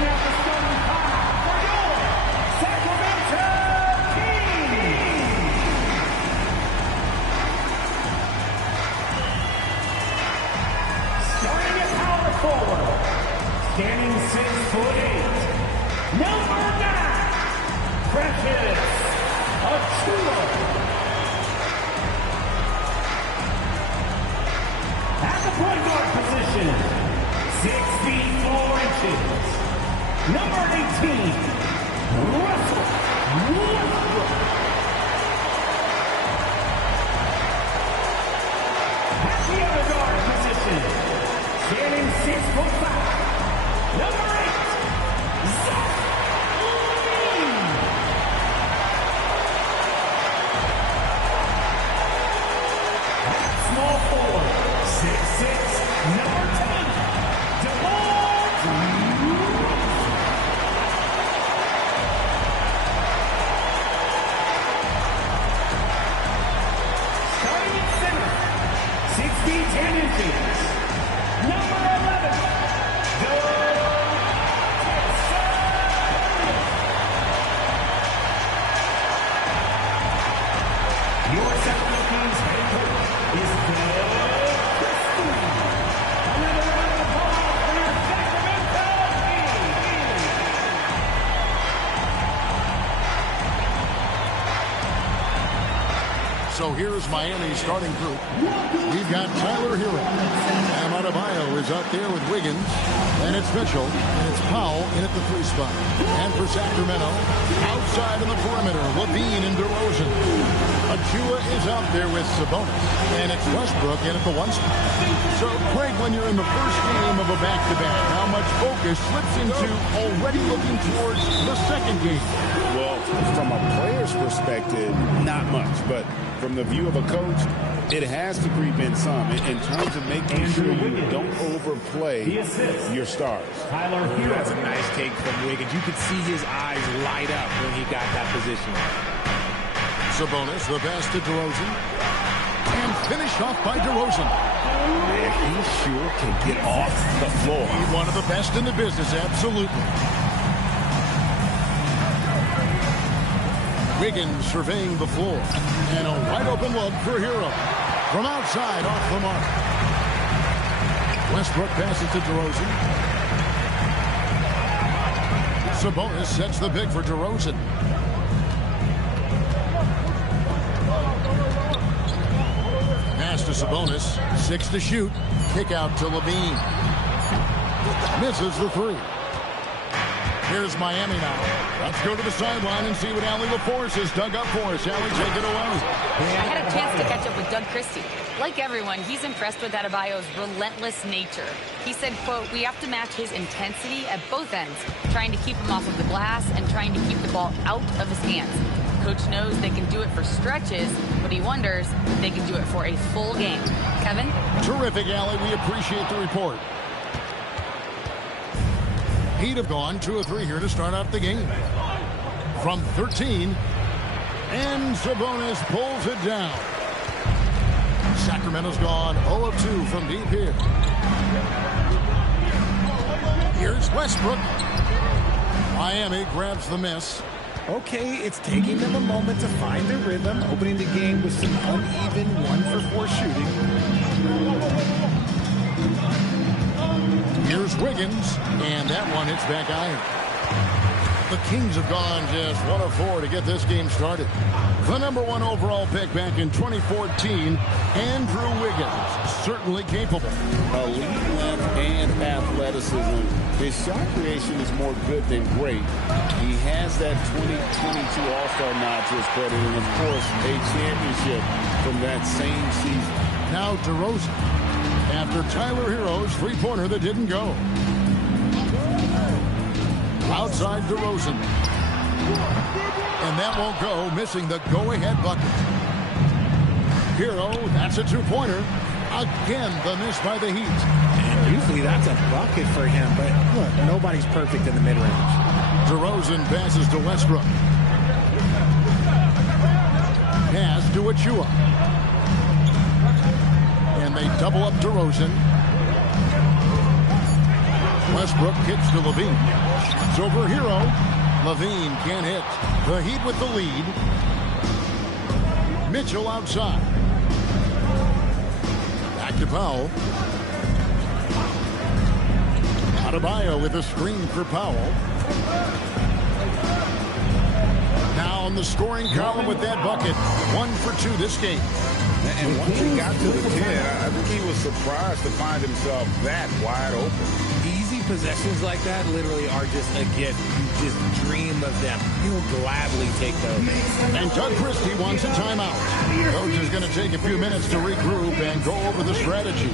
filling out the starting five for your Sacramento Kings. Starting at power forward, standing 6'8", number 9, Precious Achiuwa. At the point guard position, 6 feet 4 inches, number 18, Russell Westbrook. At the other guard position, standing 6'5", number 8, Zach LaVine. At small forward, 6'6", number 10, DeMar DeRozan. Starting at center, 6 feet 10 inches, number 11, your Sacramento Kings head coach is Doug Christie. Another round of applause for your Sacramento Kings. So here's Miami's starting group. We've got Tyler Hero. Bam Adebayo is out there with Wiggins. And it's Mitchell. And it's Powell in at the 3 spot. And for Sacramento, outside on the perimeter, LaVine and DeRozan. Achiuwa is out there with Sabonis. And it's Westbrook in at the 1 spot. So, Craig, when you're in the first game of a back-to-back, how much focus slips into already looking towards the second game? Well, from a player's perspective, not much. But from the view of a coach, it has to creep in some in terms of making sure you don't overplay your stars. That's a nice take from Wiggins. You could see his eyes light up when he got that position. Sabonis, the pass to DeRozan. And finished off by DeRozan. Man, he sure can get off the floor. He's one of the best in the business, absolutely. Wiggins surveying the floor. And a wide open look for Hero. From outside, off the mark. Westbrook passes to DeRozan. Sabonis sets the pick for DeRozan. Pass to Sabonis. 6 to shoot. Kick out to LaVine. Misses the 3. Here's Miami now. Let's go to the sideline and see what Allie LaForce has dug up for us. Allie, take it away. I had a chance to catch up with Doug Christie. Like everyone, he's impressed with Adebayo's relentless nature. He said, quote, "We have to match his intensity at both ends, trying to keep him off of the glass and trying to keep the ball out of his hands. Coach knows they can do it for stretches, but he wonders if they can do it for a full game." Kevin? Terrific, Allie. We appreciate the report. He'd have gone 2 of 3 here to start out the game. From 13, and Sabonis pulls it down. Sacramento's gone 0 of 2 from deep here. Here's Westbrook. Miami grabs the miss. Okay, it's taking them a moment to find their rhythm, opening the game with some uneven 1-for-4 shooting. Here's Wiggins, and that one hits back iron. The Kings have gone just 1 of 4 to get this game started. The number 1 overall pick back in 2014, Andrew Wiggins, certainly capable. Elite length and athleticism. His shot creation is more good than great. He has that 2022 All-Star nod to his credit, and of course, a championship from that same season. Now DeRozan, after Tyler Hero's 3-pointer that didn't go. Outside DeRozan. And that won't go, missing the go-ahead bucket. Hero, that's a 2-pointer. Again, the miss by the Heat. And usually that's a bucket for him, but look, nobody's perfect in the mid-range. DeRozan passes to Westbrook. Pass to Achiuwa. And they double up DeRozan. Westbrook kicks to LaVine. It's over Hero. Levine can't hit. The Heat with the lead. Mitchell outside. Back to Powell. Adebayo with a screen for Powell. Now in the scoring column with that bucket. 1 for 2 this game. And once he got to the 10, I think he was surprised to find himself that wide open. Easy possessions like that literally are just a gift. You just dream of them. He'll gladly take those. And Doug Christie wants a timeout. Coach is going to take a few minutes to regroup and go over the strategy.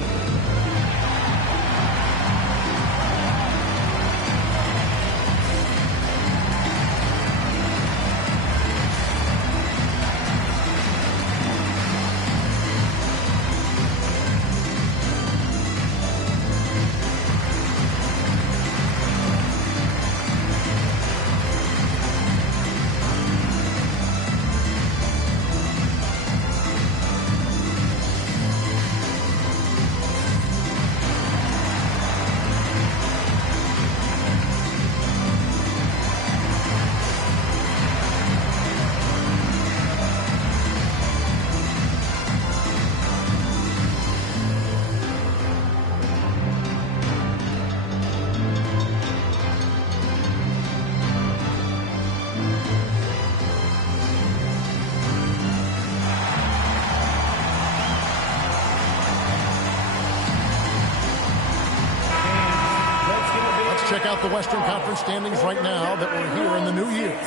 Check out the Western Conference standings right now that we're here in the new year.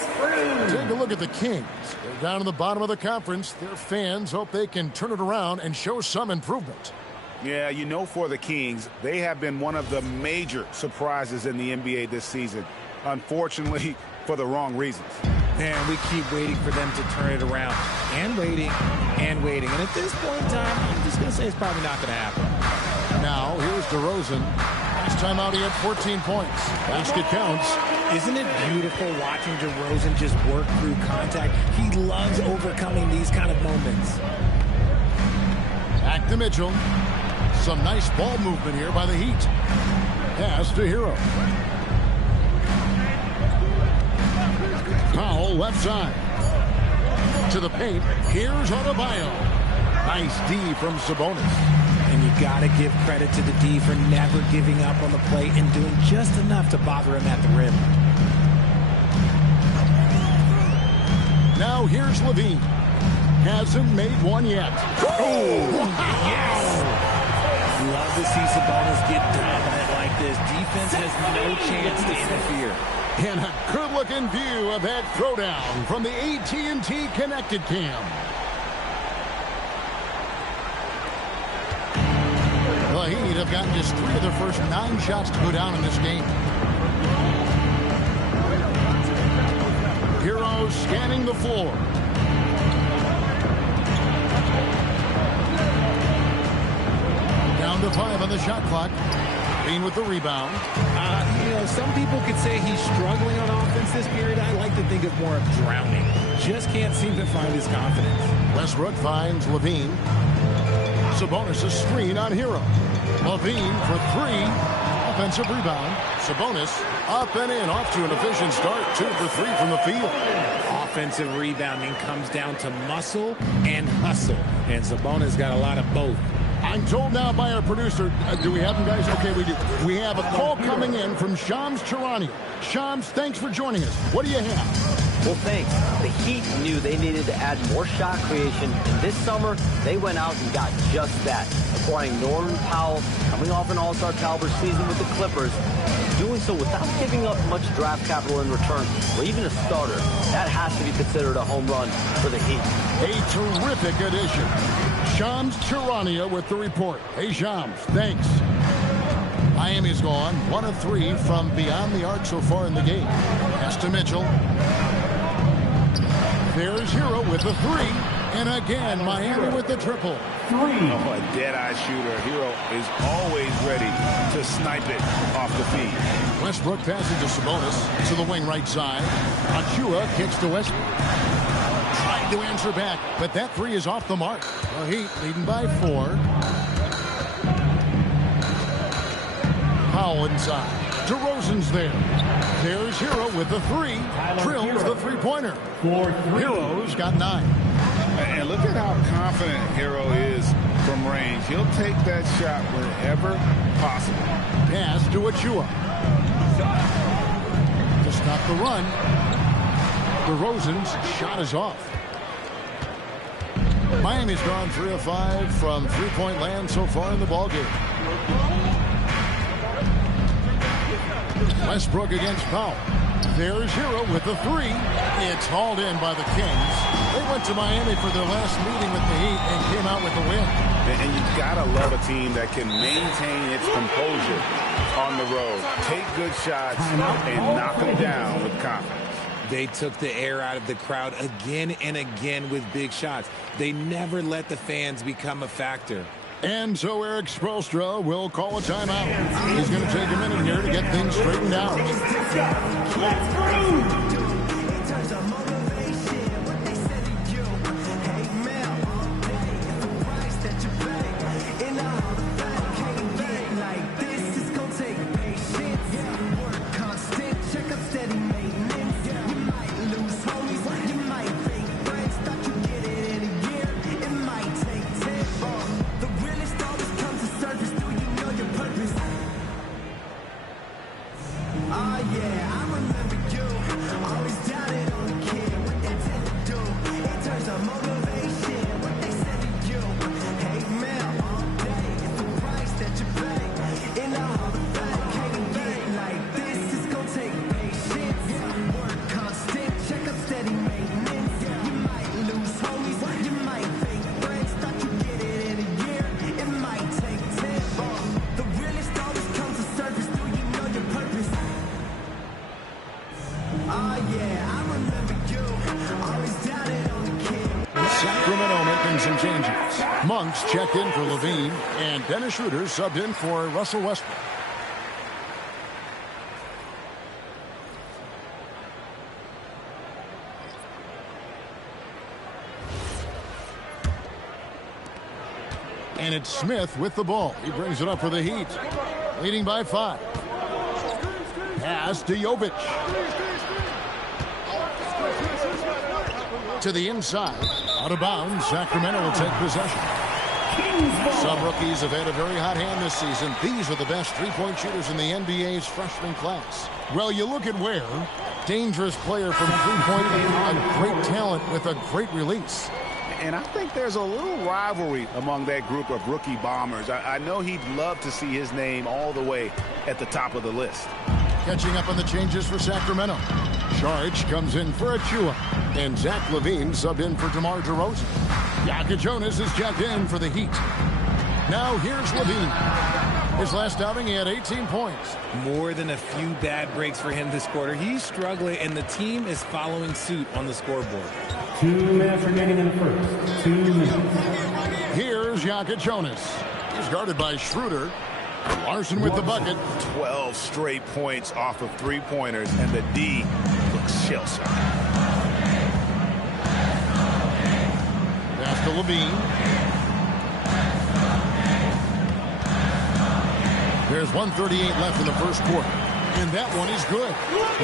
Take a look at the Kings. They're down in the bottom of the conference. Their fans hope they can turn it around and show some improvement. Yeah, you know, for the Kings, they have been one of the major surprises in the NBA this season. Unfortunately, for the wrong reasons. Man, we keep waiting for them to turn it around. And waiting, and waiting. And at this point in time, I'm just going to say it's probably not going to happen. Now, here's DeRozan. Last time out, he had 14 points. Basket counts. Isn't it beautiful watching DeRozan just work through contact? He loves overcoming these kind of moments. Back to Mitchell. Some nice ball movement here by the Heat. Pass to Hero. Powell left side. To the paint. Here's Adebayo. Nice D from Sabonis. And you got to give credit to the D for never giving up on the plate and doing just enough to bother him at the rim. Now here's Levine. Hasn't made one yet. Oh, yes! Love to see Sabonis get dominant like this. Defense has no chance to interfere. And a good-looking view of that throwdown from the AT&T Connected Cam. The Heat have gotten just 3 of their first 9 shots to go down in this game. Hero scanning the floor. Down to 5 on the shot clock. Bean with the rebound. You know, some people could say he's struggling on offense this period. I like to think of more of drowning. Just can't seem to find his confidence. Westbrook finds Levine. Sabonis a screen on Hero. Levine for 3. Offensive rebound. Sabonis up and in. Off to an efficient start. 2 for 3 from the field. Offensive rebounding comes down to muscle and hustle. And Sabonis got a lot of both. I'm told now by our producer, do we have them, guys? Okay, we do. We have a call coming in from Shams Charania. Shams, thanks for joining us. What do you have? Well, thanks. The Heat knew they needed to add more shot creation, and this summer, they went out and got just that, acquiring Norman Powell, coming off an all-star caliber season with the Clippers, doing so without giving up much draft capital in return, or even a starter. That has to be considered a home run for the Heat. A terrific addition. Shams Charania with the report. Hey, Shams, thanks. Miami's gone 1 of 3 from beyond the arc so far in the game. Pass to Mitchell. There's Hero with the 3. And again, Miami with the triple. 3. Oh, a dead-eye shooter. Hero is always ready to snipe it off the feed. Westbrook passing to Sabonis to the wing right side. Achua kicks to Westbrook. Trying to answer back, but that 3 is off the mark. The Heat leading by 4. Powell inside. DeRozan's there. There's Hero with the three. Drills the three-pointer. Hero's got 9. And look at how confident Hero is from range. He'll take that shot wherever possible. Pass to Achua. To stop the run. DeRozan's shot is off. Miami's gone 3 of 5 from three-point land so far in the ballgame. Westbrook against Powell. There's Hero with the 3. It's hauled in by the Kings. They went to Miami for their last meeting with the Heat and came out with the win. And you've got to love a team that can maintain its composure on the road. Take good shots and knock them down with confidence. They took the air out of the crowd again and again with big shots. They never let the fans become a factor. And so Eric Spoelstra will call a timeout. He's going to take a minute here to get things straightened out. Let's go! Sacramento making some changes. Monks checked in for Levine, and Dennis Schroeder subbed in for Russell Westbrook. And it's Smith with the ball. He brings it up for the Heat. Leading by 5. Pass to Jovic. To the inside. Out of bounds. Sacramento will take possession. Some rookies have had a very hot hand this season. These are the best three-point shooters in the NBA's freshman class. Well, you look at Ware. Dangerous player from three-point. A great talent with a great release. And I think there's a little rivalry among that group of rookie bombers. I know he'd love to see his name all the way at the top of the list. Catching up on the changes for Sacramento. Charge comes in for Achua. And Zach LaVine subbed in for DeMar DeRozan. Yaka Jonas is checked in for the Heat. Now here's LaVine. His last outing, he had 18 points. More than a few bad breaks for him this quarter. He's struggling, and the team is following suit on the scoreboard. 2 minutes remaining in the first. 2 minutes. Here's Yaka Jonas. He's guarded by Schroeder. Larson with the bucket. 12 straight points off of three-pointers, and the D looks shell-shocked. Pass to Levine. There's 1:38 left in the first quarter. And that one is good.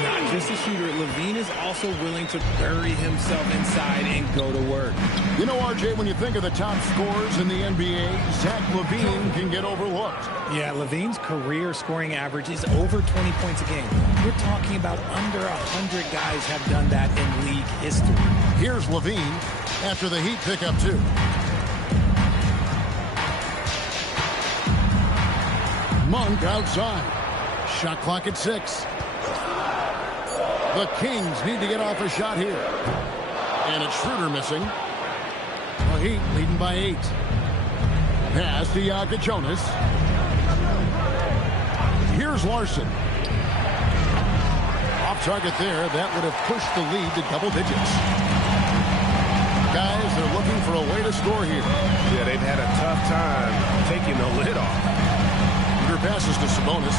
Not just a shooter, LaVine is also willing to bury himself inside and go to work. You know, RJ, when you think of the top scorers in the NBA, Zach LaVine can get overlooked. Yeah, LaVine's career scoring average is over 20 points a game. We're talking about under 100 guys have done that in league history. Here's LaVine after the Heat pick up 2. Monk outside. Shot clock at 6. The Kings need to get off a shot here. And it's Schroeder missing. The Heat leading by 8. Pass to Yaka Jonas. Here's Larson. Off target there. That would have pushed the lead to double digits. Guys, they're looking for a way to score here. Yeah, they've had a tough time taking the lid off. Peter passes to Sabonis.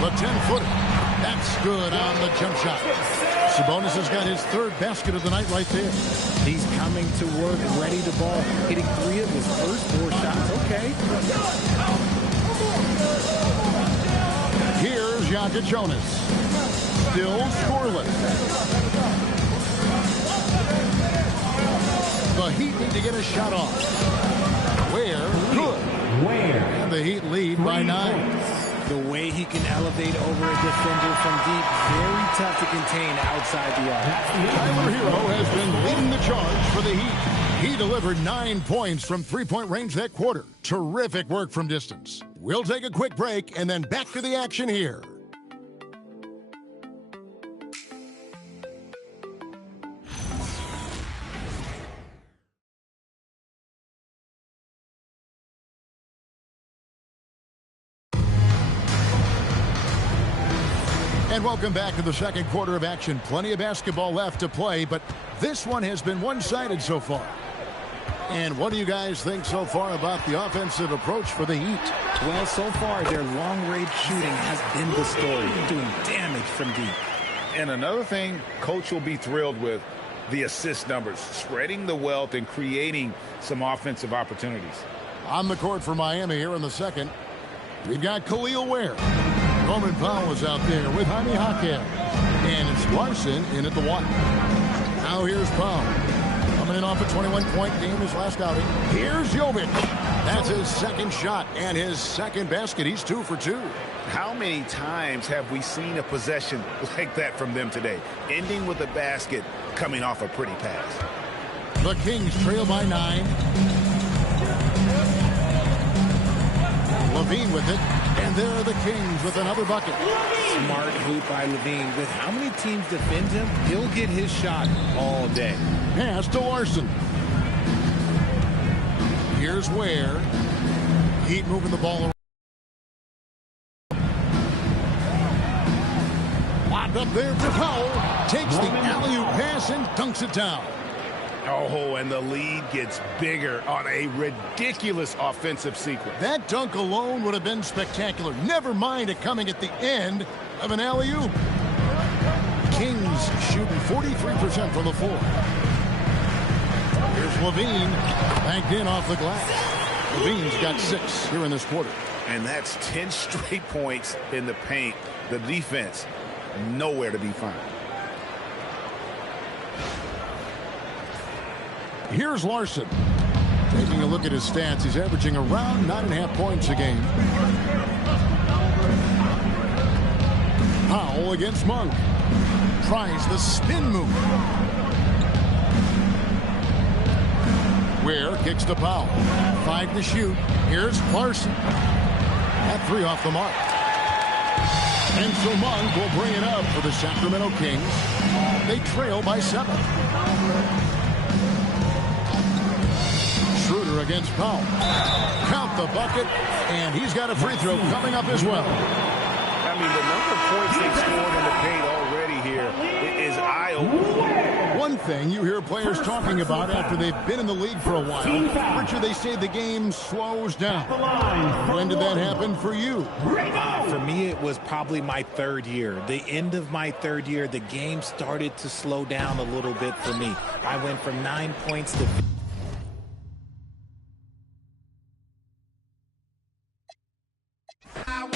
The 10-footer. That's good on the jump shot. Sabonis has got his 3rd basket of the night right there. He's coming to work, ready to ball, hitting 3 of his first 4 shots. Okay. Here's Jonas. Still scoreless. The Heat need to get a shot off. Ware, good. And the Heat lead by 9. The way he can elevate over a defender from deep, very tough to contain outside the arc. Tyler Hero has been leading the charge for the Heat. He delivered 9 points from three-point range that quarter. Terrific work from distance. We'll take a quick break and then back to the action here. And welcome back to the second quarter of action. Plenty of basketball left to play, but this one has been one-sided so far. And what do you guys think so far about the offensive approach for the Heat? Well, so far, their long-range shooting has been the story, doing damage from deep. And another thing Coach will be thrilled with, the assist numbers, spreading the wealth and creating some offensive opportunities. On the court for Miami here in the second, we've got Khalil Ware. Norman Powell is out there with Jaime Jaquez. And it's Larson in at the 1. Now here's Powell. Coming in off a 21-point game his last outing. Here's Jovic. That's his second shot and his second basket. He's 2 for 2. How many times have we seen a possession like that from them today? Ending with a basket, coming off a pretty pass. The Kings trail by 9. Levine with it. And there are the Kings with another bucket. Smart hoop by Levine. With how many teams defend him, he'll get his shot all day. Pass to Larson. Here's Ware. Heat moving the ball around. Locked up there for Powell. Takes the alley-oop pass and dunks it down. Oh, and the lead gets bigger on a ridiculous offensive sequence. That dunk alone would have been spectacular. Never mind it coming at the end of an alley-oop. Kings shooting 43% from the floor. Here's Levine. Banked in off the glass. Levine's got 6 here in this quarter. And that's 10 straight points in the paint. The defense, nowhere to be found. Here's Larson. Taking a look at his stats, he's averaging around 9.5 points a game. Powell against Monk. Tries the spin move. Ware kicks to Powell. 5 to shoot. Here's Larson. That 3 off the mark. And so Monk will bring it up for the Sacramento Kings. They trail by 7. Schroeder against Powell. Count the bucket, and he's got a free throw coming up as well. I mean, the number of points they scored in the paint already here is eye-opening. One thing you hear players talking about after they've been in the league for a while, Richard, they say the game slows down. When did that happen for you? For me, it was probably my 3rd year. The end of my 3rd year, the game started to slow down a little bit for me. I went from 9 points to